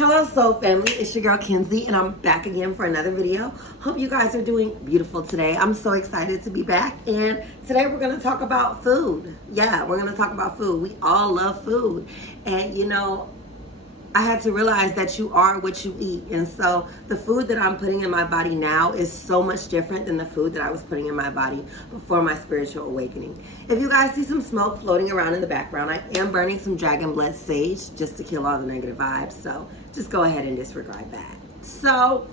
Hello Soul Family, it's your girl Kenzie and I'm back again for another video. Hope you guys are doing beautiful today. I'm so excited to be back, and today we're going to talk about food. Yeah, we're going to talk about food. We all love food, and you know, I had to realize that you are what you eat. And so the food that I'm putting in my body now is so much different than the food that I was putting in my body before my spiritual awakening. If you guys see some smoke floating around in the background, I am burning some dragon blood sage just to kill all the negative vibes. So just go ahead and disregard that. So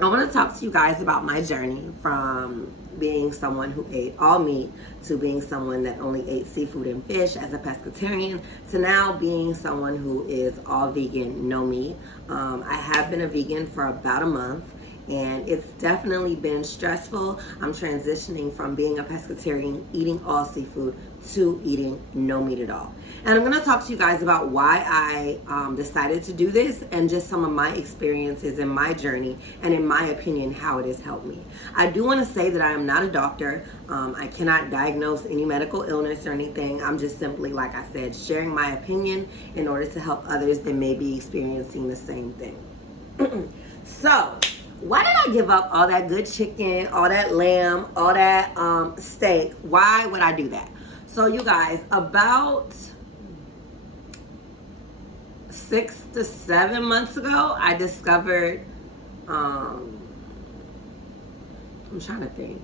I want to talk to you guys about my journey from being someone who ate all meat to being someone that only ate seafood and fish as a pescatarian to now being someone who is all vegan, no meat. I have been a vegan for about a month, and it's definitely been stressful. I'm transitioning from being a pescatarian, eating all seafood, to eating no meat at all. And I'm going to talk to you guys about why I decided to do this and just some of my experiences in my journey and, in my opinion, how it has helped me. I do want to say that I am not a doctor. I cannot diagnose any medical illness or anything. I'm just simply, like I said, sharing my opinion in order to help others that may be experiencing the same thing. So, why did I give up all that good chicken, all that lamb, all that steak? Why would I do that? So you guys, about 6 to 7 months ago, I discovered, I'm trying to think.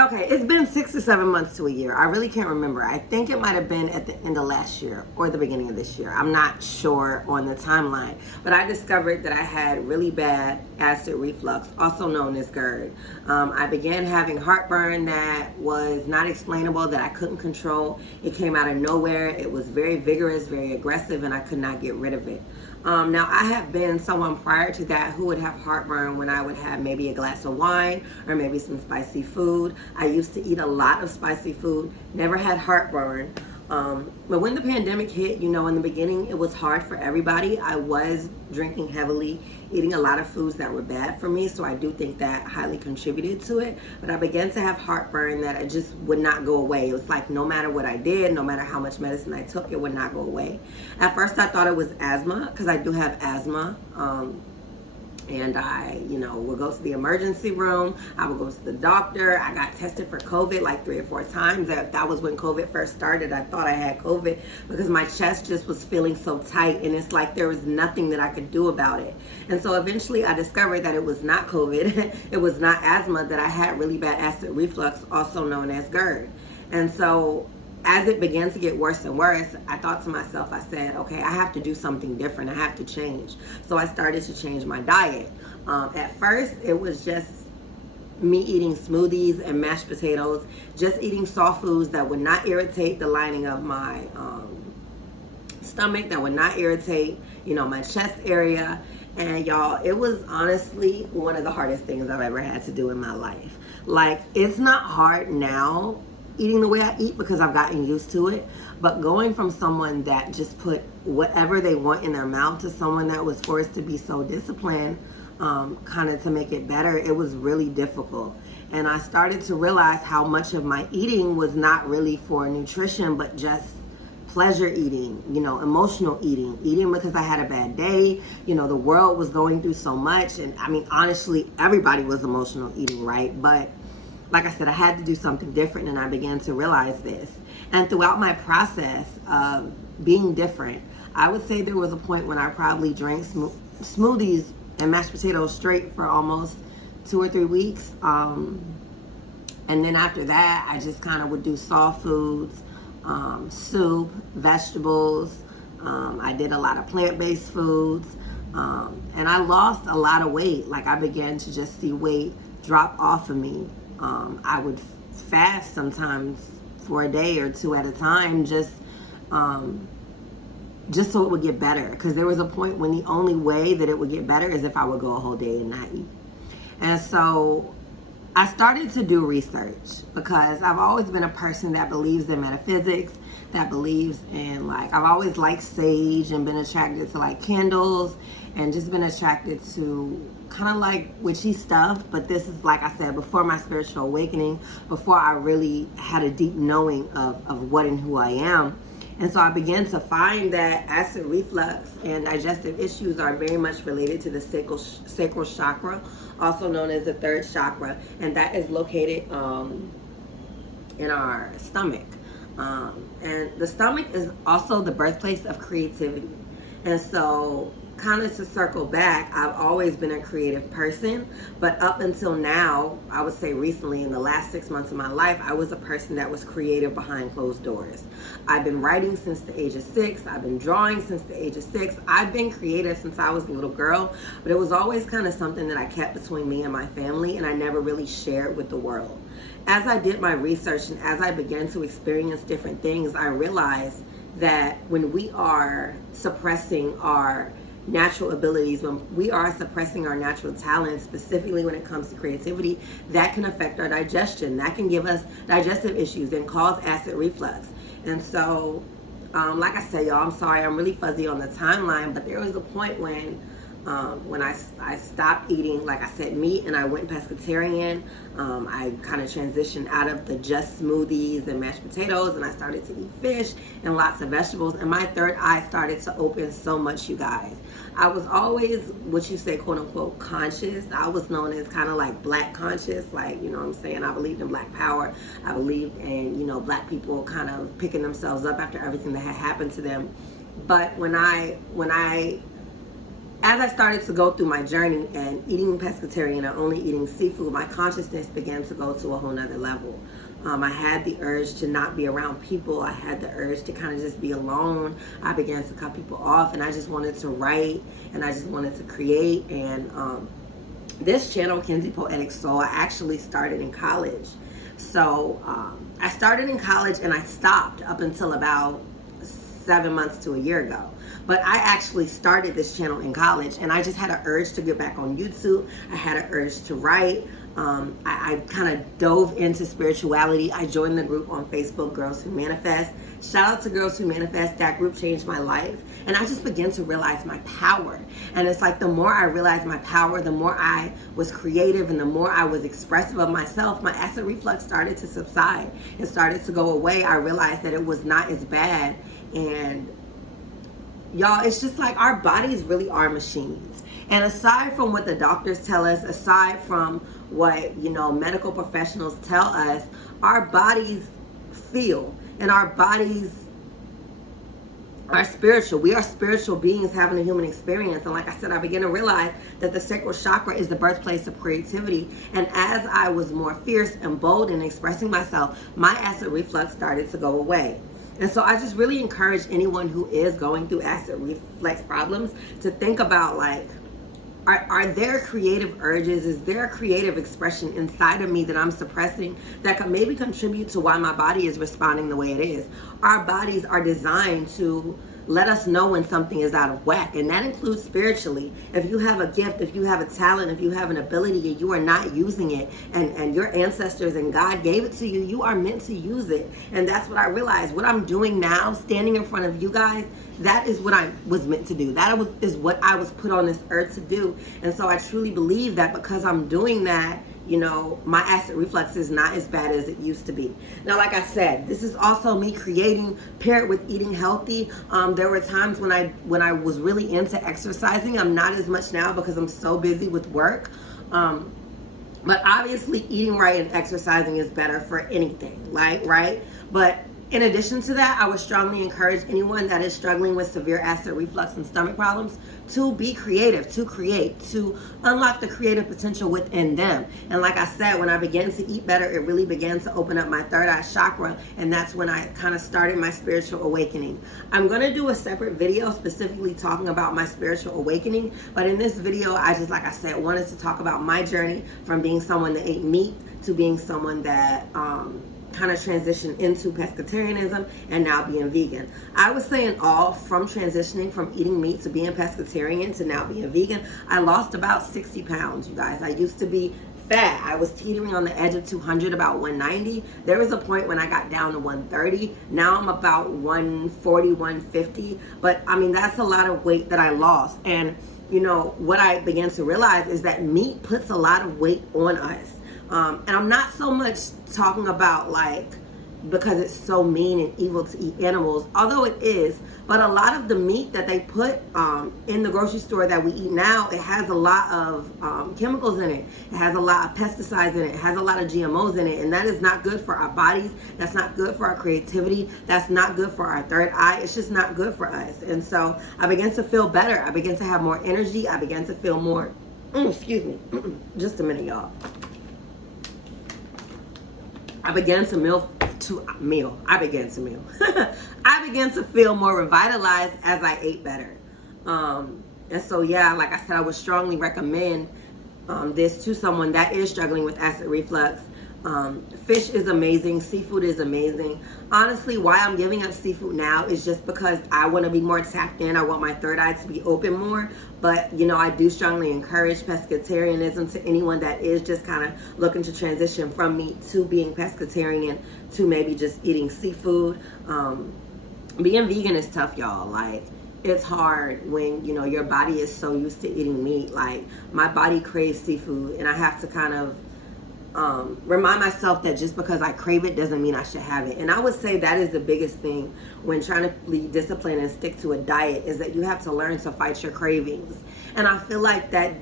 Okay, it's been 6 to 7 months to a year. I really can't remember. I think it might have been at the end of last year or the beginning of this year. I'm not sure on the timeline. But I discovered that I had really bad acid reflux, also known as GERD. I began having heartburn that was not explainable, that I couldn't control. It came out of nowhere. It was very vigorous, very aggressive, and I could not get rid of it. Now, I have been someone prior to that who would have heartburn when I would have maybe a glass of wine or maybe some spicy food. I used to eat a lot of spicy food, never had heartburn. But when the pandemic hit, you know, in the beginning, it was hard for everybody. I was drinking heavily, eating a lot of foods that were bad for me. So I do think that highly contributed to it. But I began to have heartburn that it just would not go away. It was like no matter what I did, no matter how much medicine I took, it would not go away. At first, I thought it was asthma because I do have asthma. And I, you know, would go to the emergency room. I would go to the doctor. I got tested for COVID like 3 or 4 times. That was when COVID first started. I thought I had COVID because my chest just was feeling so tight. And it's like there was nothing that I could do about it. And so eventually I discovered that it was not COVID. It was not asthma, that I had really bad acid reflux, also known as GERD. And so as it began to get worse and worse, I thought to myself, I said, okay, I have to do something different. I have to change. So I started to change my diet. At first, it was just me eating smoothies and mashed potatoes, just eating soft foods that would not irritate the lining of my stomach, that would not irritate, you know, my chest area. And y'all, it was honestly one of the hardest things I've ever had to do in my life. Like, it's not hard now eating the way I eat because I've gotten used to it, but going from someone that just put whatever they want in their mouth to someone that was forced to be so disciplined, kind of to make it better, it was really difficult. And I started to realize how much of my eating was not really for nutrition, but just pleasure eating, you know, emotional eating because I had a bad day. You know, the world was going through so much, and I mean, honestly, everybody was emotional eating, right? But like I said, I had to do something different, and I began to realize this. And throughout my process of being different, I would say there was a point when I probably drank smoothies and mashed potatoes straight for almost 2 or 3 weeks. And then after that, I just kind of would do soft foods, soup, vegetables. I did a lot of plant-based foods. And I lost a lot of weight. Like, I began to just see weight drop off of me. I would fast sometimes for a day or 2 at a time, just so it would get better. Because there was a point when the only way that it would get better is if I would go a whole day and not eat. And so I started to do research because I've always been a person that believes in metaphysics, that believes in, like, I've always liked sage and been attracted to like candles and just been attracted to kind of like witchy stuff. But this is, like I said, before my spiritual awakening, before I really had a deep knowing of what and who I am. And so I began to find that acid reflux and digestive issues are very much related to the sacral chakra, also known as the third chakra, and that is located in our stomach. And the stomach is also the birthplace of creativity. And so, kind of to circle back, I've always been a creative person, but up until now, I would say recently, in the last 6 months of my life, I was a person that was creative behind closed doors. I've been writing since the age of 6. I've been drawing since the age of 6. I've been creative since I was a little girl, but it was always kind of something that I kept between me and my family, and I never really shared with the world. As I did my research and as I began to experience different things, I realized that when we are suppressing our natural abilities, when we are suppressing our natural talents, specifically when it comes to creativity, that can affect our digestion. That can give us digestive issues and cause acid reflux. And so, like I said, y'all, I'm sorry, I'm really fuzzy on the timeline, but there was a point when I stopped eating, like I said, meat, and I went pescatarian. I kind of transitioned out of the just smoothies and mashed potatoes, and I started to eat fish and lots of vegetables, and my third eye started to open so much, you guys. I was always what you say, quote unquote, conscious. I was known as kind of like black conscious, like, you know what I'm saying? I believed in black power. I believed in, you know, black people kind of picking themselves up after everything that had happened to them. But as I started to go through my journey and eating pescatarian and only eating seafood, my consciousness began to go to a whole nother level. I had the urge to not be around people. I had the urge to kind of just be alone. I began to cut people off, and I just wanted to write, and I just wanted to create. And this channel, Kenzie Poetic Soul, I actually started in college. So I started in college and I stopped up until about 7 months to a year ago. But I actually started this channel in college, and I just had an urge to get back on YouTube. I had an urge to write. I kind of dove into spirituality. I joined the group on Facebook, Girls Who Manifest. Shout out to Girls Who Manifest. That group changed my life. And I just began to realize my power. And it's like the more I realized my power, the more I was creative and the more I was expressive of myself, my acid reflux started to subside. It started to go away. I realized that it was not as bad. And y'all, it's just like our bodies really are machines. And aside from what the doctors tell us, aside from what, you know, medical professionals tell us, our bodies feel, and our bodies are spiritual. We are spiritual beings having a human experience. And like I said, I began to realize that the sacral chakra is the birthplace of creativity. And as I was more fierce and bold in expressing myself, my acid reflux started to go away. And so I just really encourage anyone who is going through acid reflux problems to think about, like, are there creative urges? Is there a creative expression inside of me that I'm suppressing that could maybe contribute to why my body is responding the way it is? Our bodies are designed to let us know when something is out of whack, and that includes spiritually. If you have a gift, if you have a talent, if you have an ability and you are not using it, and your ancestors and God gave it to you, you are meant to use it. And that's what I realized. What I'm doing now, standing in front of you guys, that is what I was meant to do. That is what I was put on this earth to do. And so I truly believe that because I'm doing that, you know, my acid reflux is not as bad as it used to be. Now, like I said, this is also me creating, paired with eating healthy. There were times when I was really into exercising. I'm not as much now because I'm so busy with work. But obviously eating right and exercising is better for anything, like, right? But in addition to that, I would strongly encourage anyone that is struggling with severe acid reflux and stomach problems to be creative, to create, to unlock the creative potential within them. And like I said, when I began to eat better, it really began to open up my third eye chakra, and that's when I kind of started my spiritual awakening. I'm going to do a separate video specifically talking about my spiritual awakening, but in this video, I just, like I said, wanted to talk about my journey from being someone that ate meat to being someone that kind of transitioned into pescatarianism and now being vegan. I was saying all from transitioning from eating meat to being pescatarian to now being vegan, I lost about 60 pounds, you guys. I used to be fat. I was teetering on the edge of 200, about 190. There was a point when I got down to 130. Now I'm about 140, 150. But I mean, that's a lot of weight that I lost. And you know, what I began to realize is that meat puts a lot of weight on us. And I'm not so much talking about, like, because it's so mean and evil to eat animals, although it is. But a lot of the meat that they put in the grocery store that we eat now, it has a lot of chemicals in it. It has a lot of pesticides in it. It has a lot of GMOs in it. And that is not good for our bodies. That's not good for our creativity. That's not good for our third eye. It's just not good for us. And so I began to feel better. I began to have more energy. I began to feel more, excuse me, just a minute, y'all. I began to I began to feel more revitalized as I ate better. And so, yeah, like I said, I would strongly recommend this to someone that is struggling with acid reflux. Fish is amazing. Seafood is amazing. Honestly, why I'm giving up seafood now is just because I want to be more tapped in. I want my third eye to be open more. But, you know, I do strongly encourage pescatarianism to anyone that is just kind of looking to transition from meat to being pescatarian to maybe just eating seafood. Being vegan is tough, y'all. Like, it's hard when, you know, your body is so used to eating meat. Like, my body craves seafood, and I have to kind of remind myself that just because I crave it doesn't mean I should have it. And I would say that is the biggest thing when trying to be disciplined and stick to a diet, is that you have to learn to fight your cravings. And I feel like that,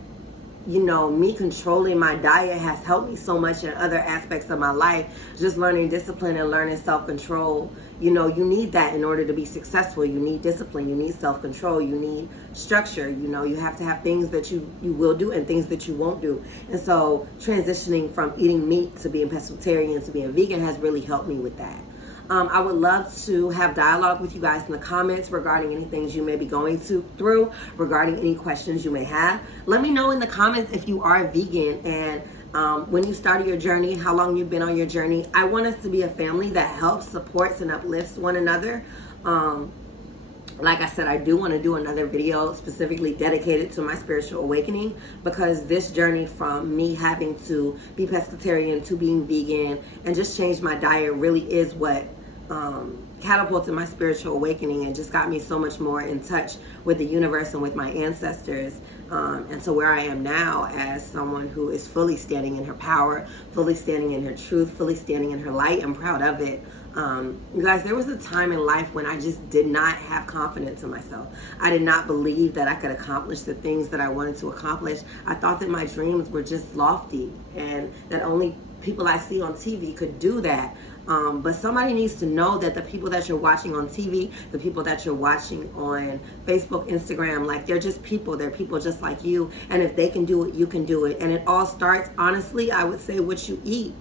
you know, me controlling my diet has helped me so much in other aspects of my life. Just learning discipline and learning self-control. You know, you need that in order to be successful. You need discipline, you need self-control, you need structure. You know, you have to have things that you will do and things that you won't do. And so transitioning from eating meat to being pescatarian to being vegan has really helped me with that. I would love to have dialogue with you guys in the comments regarding any things you may be going through, regarding any questions you may have. Let me know in the comments if you are vegan and when you started your journey, how long you've been on your journey. I want us to be a family that helps, supports, and uplifts one another. Like I said, I do want to do another video specifically dedicated to my spiritual awakening, because this journey from me having to be pescatarian to being vegan and just change my diet really is what catapulted my spiritual awakening and just got me so much more in touch with the universe and with my ancestors. And so where I am now as someone who is fully standing in her power, fully standing in her truth, fully standing in her light, I'm proud of it. You guys, there was a time in life when I just did not have confidence in myself. I did not believe that I could accomplish the things that I wanted to accomplish. I thought that my dreams were just lofty and that only people I see on TV could do that. But somebody needs to know that the people that you're watching on TV, the people that you're watching on Facebook, Instagram, like, they're just people. They're people just like you. And if they can do it, you can do it. And it all starts, honestly, I would say what you eat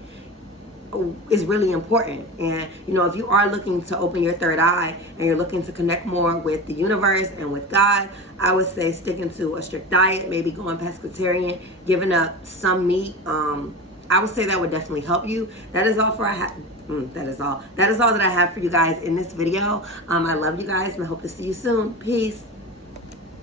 is really important. And, you know, if you are looking to open your third eye and you're looking to connect more with the universe and with God, I would say sticking to a strict diet, maybe going pescatarian, giving up some meat. I would say that would definitely help you. That is all that is all that I have for you guys in this video. I love you guys and I hope to see you soon. Peace.